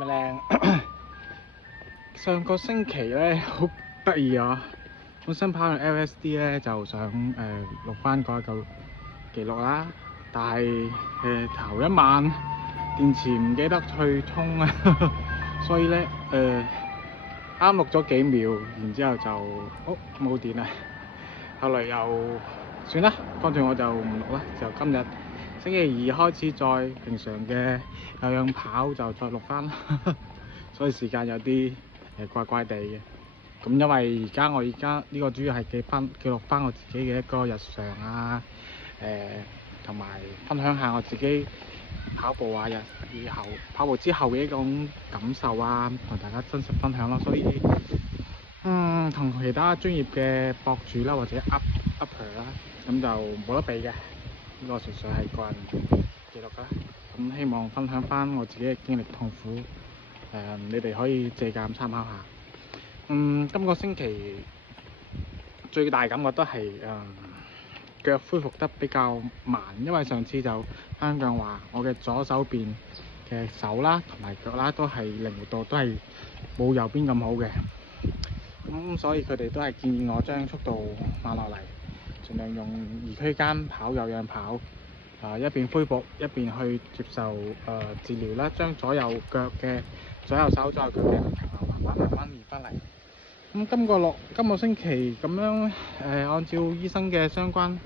咪靚？上個星期咧好得意啊！本身跑完 LSD 咧就想錄翻嗰一嚿記錄啦，但係頭一晚電池唔記得去充啊，所以咧啱錄咗幾秒，然之後就冇電啦。後來又算啦，乾脆我就唔錄啦，就今日星期二開始再平常嘅有氧跑就再錄翻啦。所以時間有啲怪怪地嘅。咁因為我而家呢個主要係記錄翻我自己嘅一個日常啊，同埋分享下我自己跑步啊跑步之後嘅一種感受啊，同大家真實分享咯。所以同其他專業嘅博主啦或者 upper 啦，咁就冇得比嘅。呢個純粹係個人記錄㗎啦。咁希望分享翻我自己嘅經歷痛苦，你哋可以借鑑參考下。今個星期最大感覺都係腳恢復得比較慢，因為上次就香港話我嘅左手邊嘅手啦同埋腳啦都係靈活度都係冇右邊咁好嘅，咁所以佢哋都係建議我將速度慢落嚟，盡量用2區間跑有氧跑，一邊恢復一邊去接受治療啦，將左右手嘅平衡慢慢移翻嚟。咁今個星期咁樣按照醫生嘅相關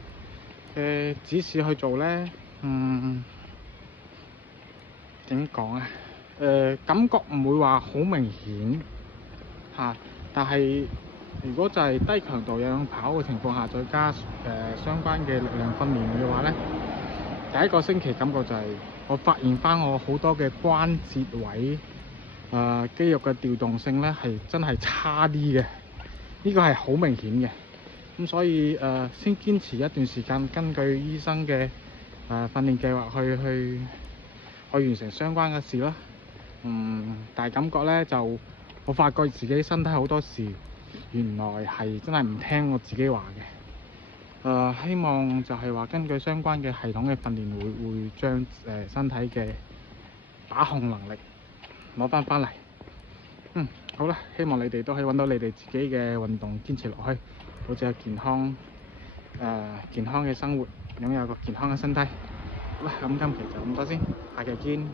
嘅指示去做咧，點講啊？感覺唔會話好明顯嚇，但係如果就係低強度有氧跑嘅情況下，再加相關嘅力量訓練嘅話咧，第一個星期感覺就係我發現翻我好多嘅關節位。肌肉嘅調動性咧係真係差啲嘅，呢個係好明顯嘅。咁所以先堅持一段時間，根據醫生嘅訓練計劃去完成相關嘅事啦。但係感覺咧就我發覺自己身體好多時原來係真係唔聽我自己話嘅。希望就係話根據相關嘅系統嘅訓練會將身體嘅把控能力攞翻嚟。好啦，希望你哋都可以揾到你哋自己嘅運動堅持落去，好似有健康嘅生活，擁有個健康嘅身體。好啦，咁今期就咁多先，下期見。